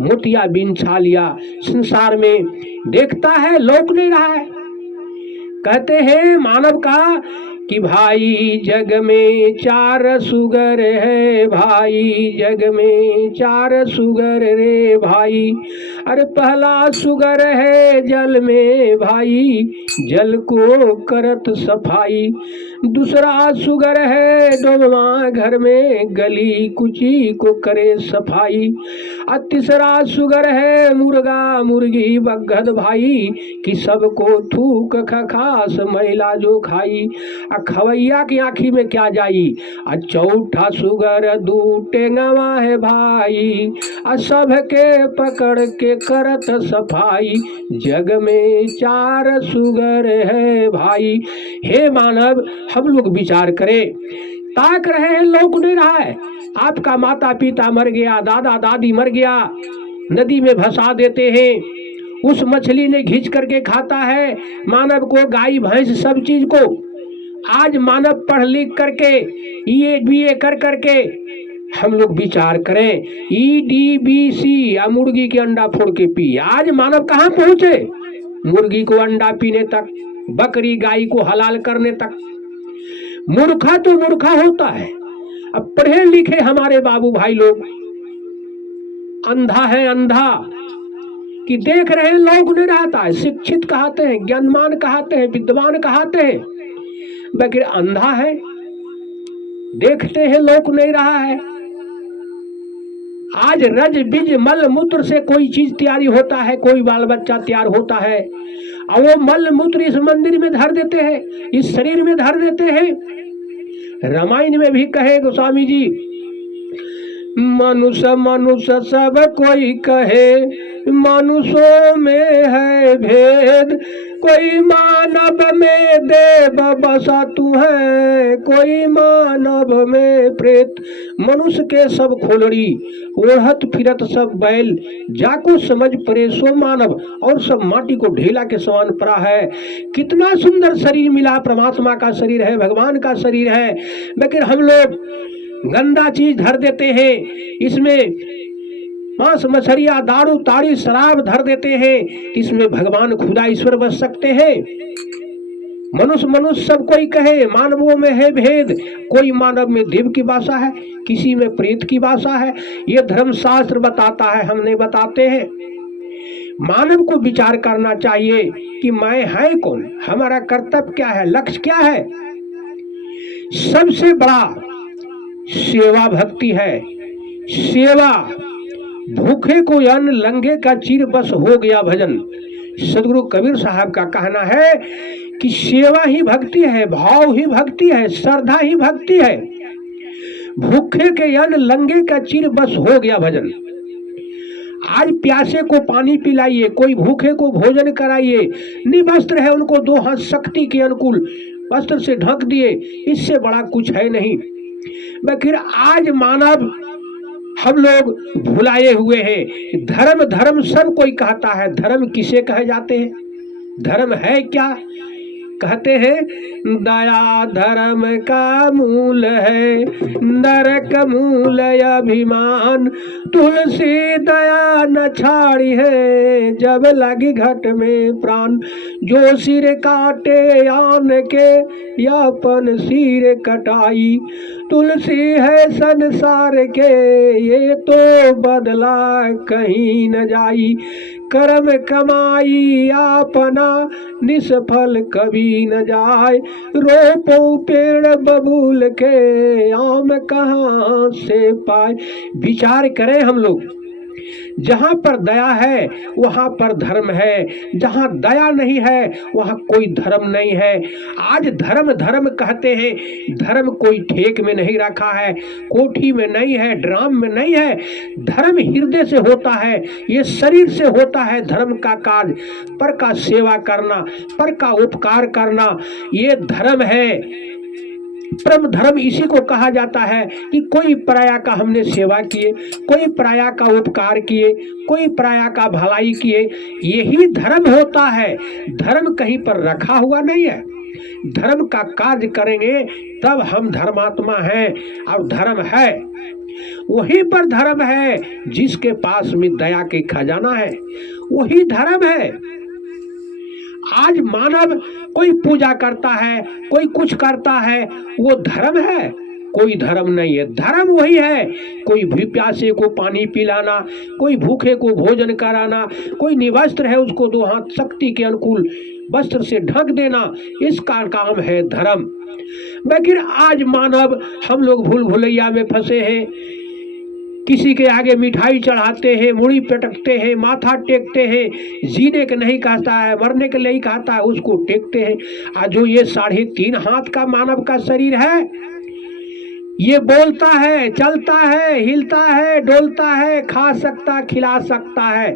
मोतिया बिन छा लिया। संसार में देखता है लौक नहीं रहा है। कहते हैं मानव का कि भाई जग में चार सुगर है, भाई जग में चार सुगर रे भाई। अरे पहला सुगर है जल में भाई, जल को करत सफाई। दूसरा सुगर है डोलवा घर में, गली कुची को करे सफाई। और तीसरा सुगर है मुर्गा मुर्गी बगद भाई, कि सबको थूक खखास मैला जो खाई। खवैया की आँखी में क्या जाई। चौथा सुगर दू टेंगवा है भाई, सबके पकड़ के करत सफाई। जग में चार सुगर है भाई। हे मानव, हम लोग विचार करें। ताक रहे हैं लोग नहीं रहा है। आपका माता पिता मर गया, दादा दादी मर गया, नदी में भसा देते हैं। उस मछली ने घिंच करके खाता है मानव को, गाय भैंस सब चीज को। आज मानव पढ़ लिख करके ये बीए कर करके हम लोग विचार करें, EDBC या मुर्गी के अंडा फोड़ के पी। आज मानव कहाँ पहुंचे? मुर्गी को अंडा पीने तक, बकरी गाय को हलाल करने तक। मूर्खा तो मूर्खा होता है। अब पढ़े लिखे हमारे बाबू भाई लोग अंधा है, अंधा कि देख रहे हैं लोग नहीं रहता है। शिक्षित कहते हैं, ज्ञानमान कहते हैं, विद्वान कहते हैं, बगैर अंधा है। देखते हैं लोग नहीं रहा है। आज रज बीज मल मूत्र से कोई चीज तैयारी होता है, कोई बाल बच्चा तैयार होता है, और वो मल मूत्र इस मंदिर में धर देते हैं, इस शरीर में धर देते हैं। रामायण में भी कहे गोस्वामी जी, मनुष्य मनुष्य सब कोई कहे, मनुष्यों में है भेद। कोई मानव में देव बसा तू है, कोई मानव में प्रेत। मनुष्य के सब खोलड़ी, ओढ़त फिरत सब बैल, जाको समझ परे सो मानव। और सब माटी को ढेला के समान पड़ा है। कितना सुंदर शरीर मिला, परमात्मा का शरीर है, भगवान का शरीर है, लेकिन हम लोग गंदा चीज धर देते हैं। इसमें मांस मछलियां दारू ताड़ी शराब धर देते हैं। इसमें भगवान खुदा ईश्वर बस सकते हैं? मनुष्य मनुष्य सब कोई कहे, मानवों में है भेद। कोई मानव में देव की भाषा है, किसी में प्रेत की भाषा है। ये धर्मशास्त्र बताता है, हम नहीं बताते हैं। मानव को विचार करना चाहिए कि मैं है कौन, हमारा कर्तव्य क्या है, लक्ष्य क्या है। सबसे बड़ा सेवा भक्ति है। सेवा, भूखे को अन्न, लंगे का चीर, बस हो गया भजन। सदगुरु कबीर साहब का कहना है कि सेवा ही भक्ति है, भाव ही भक्ति है, श्रद्धा ही भक्ति है। भूखे के अन्न, लंगे का चीर, बस हो गया भजन। आज प्यासे को पानी पिलाइए, कोई भूखे को भोजन कराइए, निवस्त्र है उनको दो हाथ शक्ति के अनुकूल वस्त्र से ढक दिए, इससे बड़ा कुछ है नहीं। लेकिन आज मानव हम लोग भुलाए हुए हैं। धर्म धर्म सब कोई कहता है, धर्म किसे कहे जाते हैं, धर्म है क्या? कहते हैं दया धर्म का मूल है, नरक मूल अभिमान। तुलसी दया न छाड़ी है, जब लगी घट में प्राण। जो सिर काटे आन के, यापन सिर कटाई। तुलसी है संसार के, ये तो बदला कहीं न जाई। कर्म कमाई अपना, निष्फल कभी न जाए। रोपो पेड़ बबूल के, आम कहाँ से पाए। विचार करें हम लोग, जहाँ पर दया है वहाँ पर धर्म है, जहाँ दया नहीं है वहाँ कोई धर्म नहीं है। आज धर्म धर्म कहते हैं, धर्म कोई ठेक में नहीं रखा है, कोठी में नहीं है, ड्राम में नहीं है। धर्म हृदय से होता है, ये शरीर से होता है। धर्म का कार्य पर का सेवा करना, पर का उपकार करना, ये धर्म है। परम धर्म इसी को कहा जाता है कि कोई पराया का हमने सेवा किए, कोई पराया का उपकार किए, कोई पराया का भलाई किए, यही धर्म होता है। धर्म कहीं पर रखा हुआ नहीं है। धर्म का कार्य करेंगे तब हम धर्मात्मा हैं। और धर्म है वहीं पर धर्म है जिसके पास में दया के खजाना है, वही धर्म है। आज मानव कोई पूजा करता है, कोई कुछ करता है, वो धर्म है? कोई धर्म नहीं है। धर्म वही है, कोई भी प्यासे को पानी पिलाना, कोई भूखे को भोजन कराना, कोई निवस्त्र है उसको 2 हाथ शक्ति के अनुकूल वस्त्र से ढक देना, इसका काम है धर्म। लेकिन आज मानव हम लोग भूल भुलैया में फंसे हैं। किसी के आगे मिठाई चढ़ाते हैं, मुड़ी पटकते हैं, माथा टेकते हैं, जीने के नहीं कहता है, मरने के नहीं कहता है, उसको टेकते हैं। आज जो ये 3.5 हाथ का मानव का शरीर है, ये बोलता है, चलता है, हिलता है, डोलता है, खा सकता, खिला सकता है।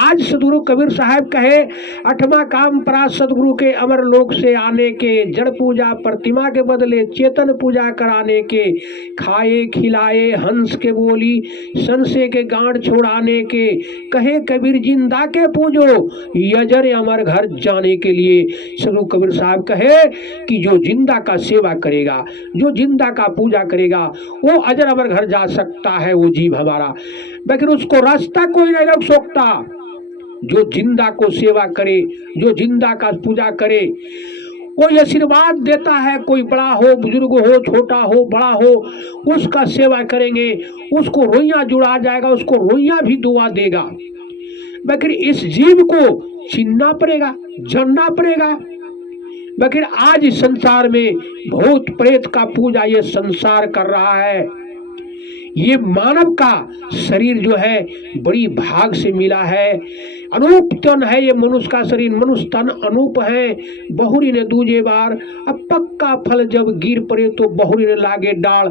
आज सदगुरु कबीर साहब कहे 8वां काम परा सदगुरु के अमर लोक से आने के, जड़ पूजा प्रतिमा के बदले चेतन पूजा कराने के, खाए खिलाए हंस के बोली संसे के गांठ छोड़ाने के, कहे कबीर जिंदा के पूजो यजर अमर घर जाने के लिए। सदगुरु कबीर साहब कहे कि जो जिंदा का सेवा करेगा, जो जिंदा का पूजा करेगा, वो अजर अमर घर जा सकता है, वो जीव हमारा। लेकिन उसको रास्ता कोई नहीं रोक सकता। जो जिंदा को सेवा करे, जो जिंदा का पूजा करे, वो आशीर्वाद देता है। कोई बड़ा हो, बुजुर्ग हो, छोटा हो, बड़ा हो, उसका सेवा करेंगे, उसको रोइयां जुड़ा जाएगा, उसको रोइयां भी दुआ देगा। लेकिन इस जीव को चिन्हना पड़ेगा, जानना पड़ेगा। लेकिन आज इस संसार में भूत प्रेत का पूजा ये संसार कर रहा है। ये मानव का शरीर जो है बड़ी भाग से मिला है, अनूप तन है ये मनुष्य का शरीर। मनुष्य तन अनूप है, बहुरी ने दूजे बार। अब पक्का फल जब गिर पड़े तो बहुरी ने लागे डाल।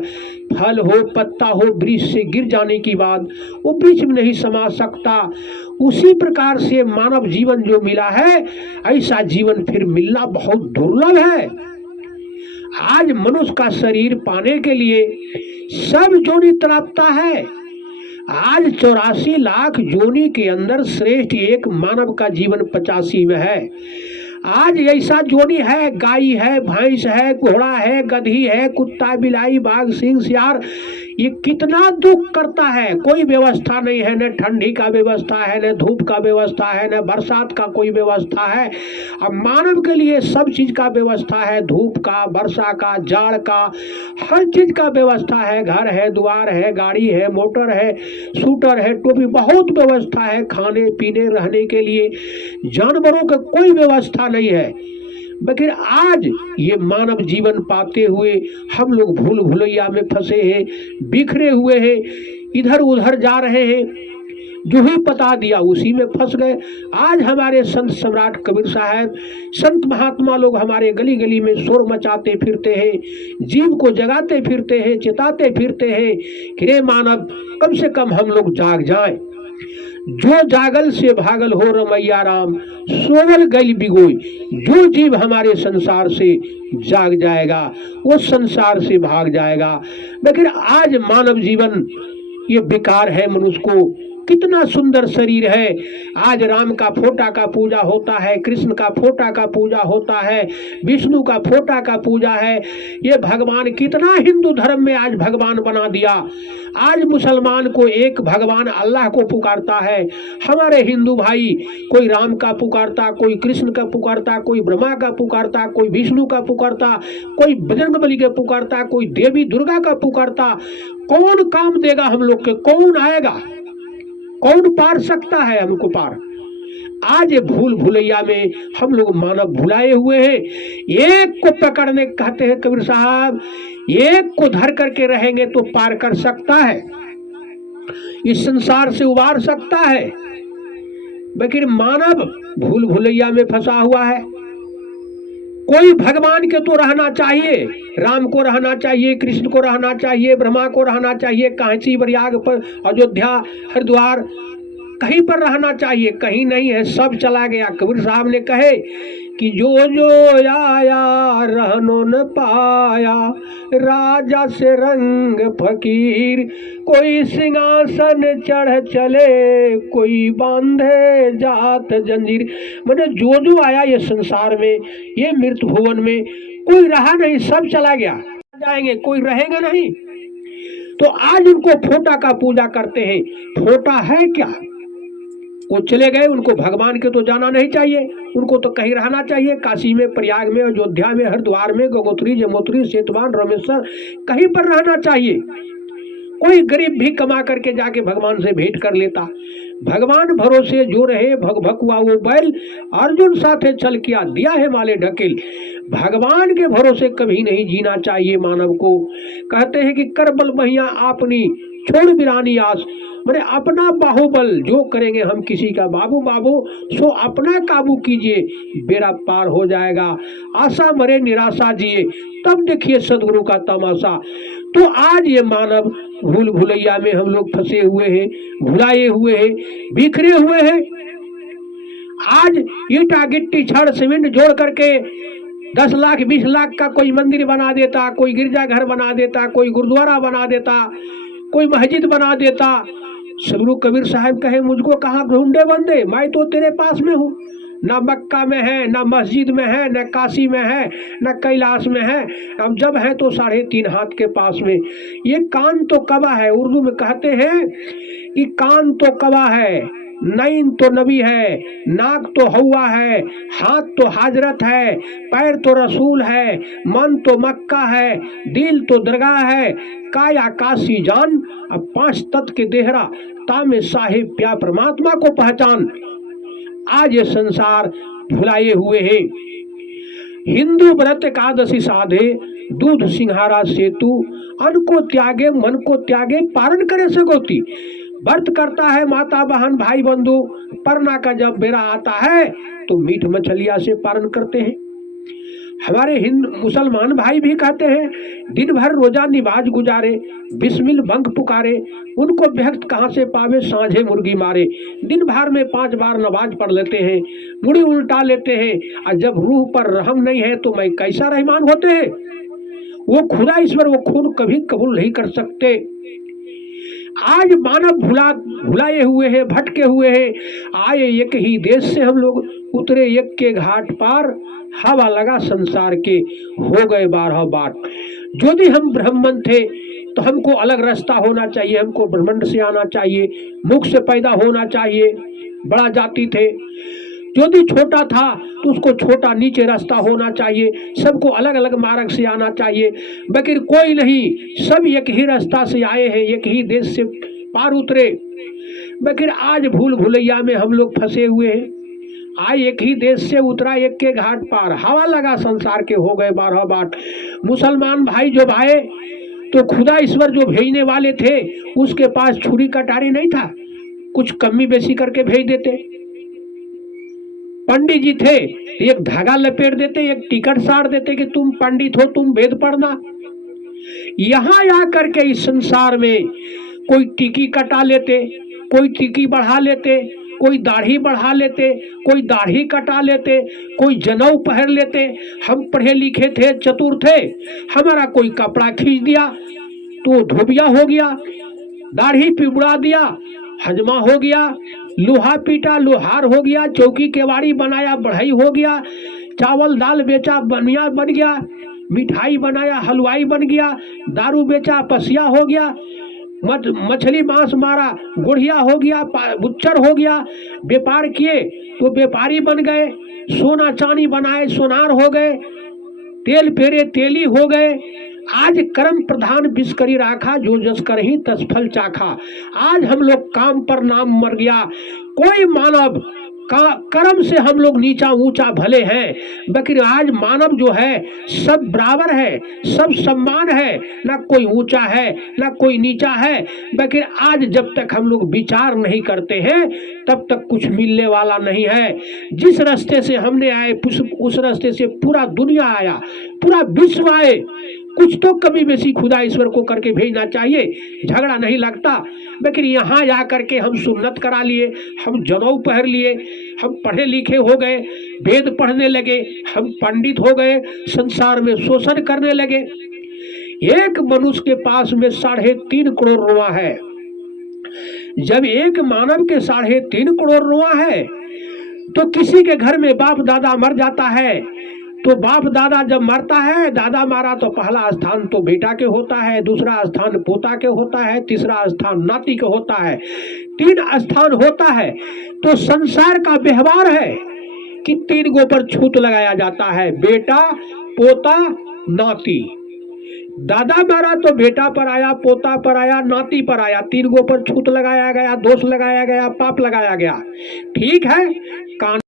फल हो, पत्ता हो, वृक्ष से गिर जाने की बात वो वृक्ष में नहीं समा सकता। उसी प्रकार से मानव जीवन जो मिला है, ऐसा जीवन फिर मिलना बहुत दुर्लभ है। आज मनुष्य का शरीर पाने के लिए सब जोनी तड़पता है। आज 84 लाख जोनी के अंदर श्रेष्ठ एक मानव का जीवन 85 में है। आज ऐसा जोनी है, गाय है, भैंस है, घोड़ा है, गधी है, कुत्ता, बिलाई, बाघ, सिंह, सियार, ये कितना दुख करता है। कोई व्यवस्था नहीं है, न ठंडी का व्यवस्था है, न धूप का व्यवस्था है, न बरसात का कोई व्यवस्था है। अब मानव के लिए सब चीज का व्यवस्था है, धूप का, वर्षा का, जाड़ का, हर चीज का व्यवस्था है। घर है, द्वार है, गाड़ी है, मोटर है, स्कूटर है, टोपी, बहुत व्यवस्था है खाने पीने रहने के लिए। जानवरों का कोई व्यवस्था नहीं है। लेकिन आज ये मानव जीवन पाते हुए हम लोग भूल भुलैया में फंसे हैं, बिखरे हुए हैं, इधर उधर जा रहे हैं। जो ही पता दिया उसी में फंस गए। आज हमारे संत सम्राट कबीर साहब, संत महात्मा लोग हमारे गली गली में शोर मचाते फिरते हैं, जीव को जगाते फिरते हैं, चिताते फिरते हैं कि रे मानव, कम से कम हम लोग जाग जाएं। जो जागल से भागल हो रमैया राम, सोवल गई बिगोई। जो जीव हमारे संसार से जाग जाएगा वो संसार से भाग जाएगा। लेकिन आज मानव जीवन ये बेकार है। मनुष्य को कितना सुंदर शरीर है। आज राम का फोटा का पूजा होता है, कृष्ण का फोटा का पूजा होता है, विष्णु का फोटा का पूजा है। ये भगवान कितना हिंदू धर्म में आज भगवान बना दिया। आज मुसलमान को एक भगवान अल्लाह को पुकारता है। हमारे हिंदू भाई कोई राम का पुकारता, कोई कृष्ण का पुकारता, कोई ब्रह्मा का पुकारता, कोई विष्णु का पुकारता, कोई बजरंगबली का पुकारता, कोई देवी दुर्गा का पुकारता। कौन काम देगा हम लोग के? कौन आएगा? कौन पार सकता है हमको पार? आज ये भूल भुलैया में हम लोग मानव भुलाए हुए हैं। एक को पकड़ने कहते हैं कबीर साहब, एक को धर करके रहेंगे तो पार कर सकता है, इस संसार से उबार सकता है। लेकिन मानव भूल भुलैया में फंसा हुआ है। कोई भगवान के तो रहना चाहिए, राम को रहना चाहिए, कृष्ण को रहना चाहिए, ब्रह्मा को रहना चाहिए, कांची प्रयाग पर, अयोध्या, हरिद्वार, कहीं पर रहना चाहिए, कहीं नहीं है, सब चला गया। कबीर साहब ने कहे कि जो जो आया रहनो न पाया, राजा से रंग फकीर, कोई सिंहासन चढ़ चले, कोई बांधे जात जंजीर। मैंने जो जो आया ये संसार में, ये मृत भुवन में, कोई रहा नहीं, सब चला गया, जाएंगे, कोई रहेगा नहीं। तो आज उनको फोटा का पूजा करते हैं। फोटा है क्या? वो चले गए, उनको भगवान के तो जाना नहीं चाहिए, उनको तो कहीं रहना चाहिए, काशी में, प्रयाग में, अयोध्या में, हरिद्वार में, गंगोत्री, जमुनोत्री, सेतवान, रामेश्वर, कहीं पर रहना चाहिए। कोई गरीब भी कमा करके जाके भगवान से भेंट कर लेता। भगवान भरोसे जो रहे भगभकुआ वो बैल, अर्जुन साथे चल किया दिया है माले ढकेल। भगवान के भरोसे कभी नहीं जीना चाहिए मानव को। कहते हैं कि कर बल महिया आपनी, छोड़ बिरानी आस, मैंने अपना बाहुबल, जो करेंगे हम किसी का बाबू बाबू, सो अपना काबू कीजिए, बेड़ा पार हो जाएगा। आशा मरे निराशा जिए, तब देखिए सदगुरु का तमाशा। तो आज ये मानव भूल भुलैया में हम लोग फंसे हुए हैं, भुलाए हुए हैं, बिखरे हुए हैं। आज ईटा गिट्टी छड़ सीमेंट जोड़ करके 10 लाख 20 लाख का कोई मंदिर बना देता, कोई गिरजाघर बना देता, कोई गुरुद्वारा बना देता, कोई मस्जिद बना देता। सदगुरु कबीर साहब कहे मुझको कहाँ ढूंढे बंदे, मैं तो तेरे पास में हूँ। ना मक्का में है, ना मस्जिद में है, ना काशी में है, ना कैलाश में है, अब जब है तो 3.5 हाथ के पास में। ये कान तो कबा है, उर्दू में कहते हैं कि कान तो कबा है, नैन तो नबी है, नाक तो हवा है, हाथ तो हाजरत है, पैर तो रसूल है, मन तो मक्का है, दिल तो दरगाह है, काया काशी जान, अब 5 तत्व के देहरा, तामे साहिब प्या परमात्मा को पहचान। आज ये संसार भुलाए हुए हैं। हिंदू व्रत एकादशी साधे, दूध सिंहारा सेतु, अन्न को त्यागे मन को त्यागे, पारण करे सगोती। व्रत करता है माता बहन भाई बंधु, परना का जब बेरा आता है तो मीट मछलिया से पारण करते हैं। हमारे हिंदू मुसलमान भाई भी कहते हैं दिन भर रोजा निवाज गुजारे, बिस्मिल बंक पुकारे, उनको बेहक्त कहाँ से पावे, सांझे मुर्गी मारे। दिन भर में 5 बार नमाज पढ़ लेते हैं, मुड़ी उल्टा लेते हैं, और जब रूह पर रहम नहीं है तो मैं कैसा रहमान होते हैं। वो खुदा ईश्वर वो खून कभी कबूल नहीं कर सकते। आज मानव भुलाए हुए हैं, भटके हुए हैं। आए एक ही देश से हम लोग, उतरे एक के घाट पार, हवा लगा संसार के, हो गए 12 बार। यदि हम ब्राह्मण थे तो हमको अलग रास्ता होना चाहिए, हमको ब्रह्मांड से आना चाहिए, मुख से पैदा होना चाहिए, बड़ा जाति थे। यदि छोटा था तो उसको छोटा नीचे रास्ता होना चाहिए, सबको अलग अलग मार्ग से आना चाहिए। बकिर कोई नहीं, सब एक ही रास्ता से आए हैं, एक ही देश से पार उतरे। बकिर आज भूल भुलैया में हम लोग फंसे हुए हैं। आए एक ही देश से, उतरा एक के घाट पार, हवा लगा संसार के, हो गए 12 बाट। मुसलमान भाई जब आए तो खुदा ईश्वर जो भेजने वाले थे उसके पास छुरी कटारी नहीं था, कुछ कमी बेसी करके भेज देते। पंडित जी थे, एक धागा लपेट देते, एक टिकट साड़ देते कि तुम पंडित हो, तुम वेद पढ़ना। यहाँ आकर के इस संसार में कोई टिकी कटा लेते, कोई टिकी बढ़ा लेते, कोई दाढ़ी बढ़ा लेते, कोई दाढ़ी कटा लेते, कोई जनेऊ पहन लेते। हम पढ़े लिखे थे, चतुर थे, हमारा कोई कपड़ा खींच दिया तो धोबिया हो गया, दाढ़ी पिबड़ा दिया हजमा हो गया, लोहा पीटा लोहार हो गया, चौकी केवाड़ी बनाया बढ़ई हो गया, चावल दाल बेचा बनिया बन गया, मिठाई बनाया हलवाई बन गया, दारू बेचा पसिया हो गया, मछली मांस मारा गुड़िया हो गया, बुच्चर हो गया, व्यापार किए तो व्यापारी बन गए, सोना चांदी बनाए सोनार हो गए, तेल फेरे तेली हो गए। आज कर्म प्रधान विष करी राखा, जो जस कर ही तस फल चाखा। आज हम लोग काम पर नाम मर गया। कोई मानव का कर्म से हम लोग नीचा ऊंचा भले हैं, बल्कि आज मानव जो है सब बराबर है, सब सम्मान है, ना कोई ऊंचा है ना कोई नीचा है। बल्कि आज जब तक हम लोग विचार नहीं करते हैं तब तक कुछ मिलने वाला नहीं है। जिस रास्ते से हमने आए उस रास्ते से पूरा दुनिया आया, पूरा विश्व आए, कुछ तो कमी बेसी खुदा ईश्वर को करके भेजना चाहिए, झगड़ा नहीं लगता। लेकिन यहाँ जा करके हम सुन्नत करा लिए, हम जनेऊ पहन लिए, हम पढ़े लिखे हो गए, वेद पढ़ने लगे, हम पंडित हो गए, संसार में शोषण करने लगे। एक मनुष्य के पास में 3.5 करोड़ रुआ है। जब एक मानव के 3.5 करोड़ रुआ है तो किसी के घर में बाप दादा मर जाता है, तो बाप दादा जब मरता है, दादा मारा तो पहला स्थान तो बेटा के होता है, दूसरा स्थान पोता के होता है, तीसरा स्थान नाती के होता है, 3 स्थान होता है। तो संसार का व्यवहार है कि 3 गो पर छूत लगाया जाता है, बेटा, पोता, नाती। दादा मारा तो बेटा पर आया, पोता पर आया, नाती पर आया, 3 गो पर छूत लगाया गया, दोष लगाया गया, पाप लगाया गया। ठीक है, कान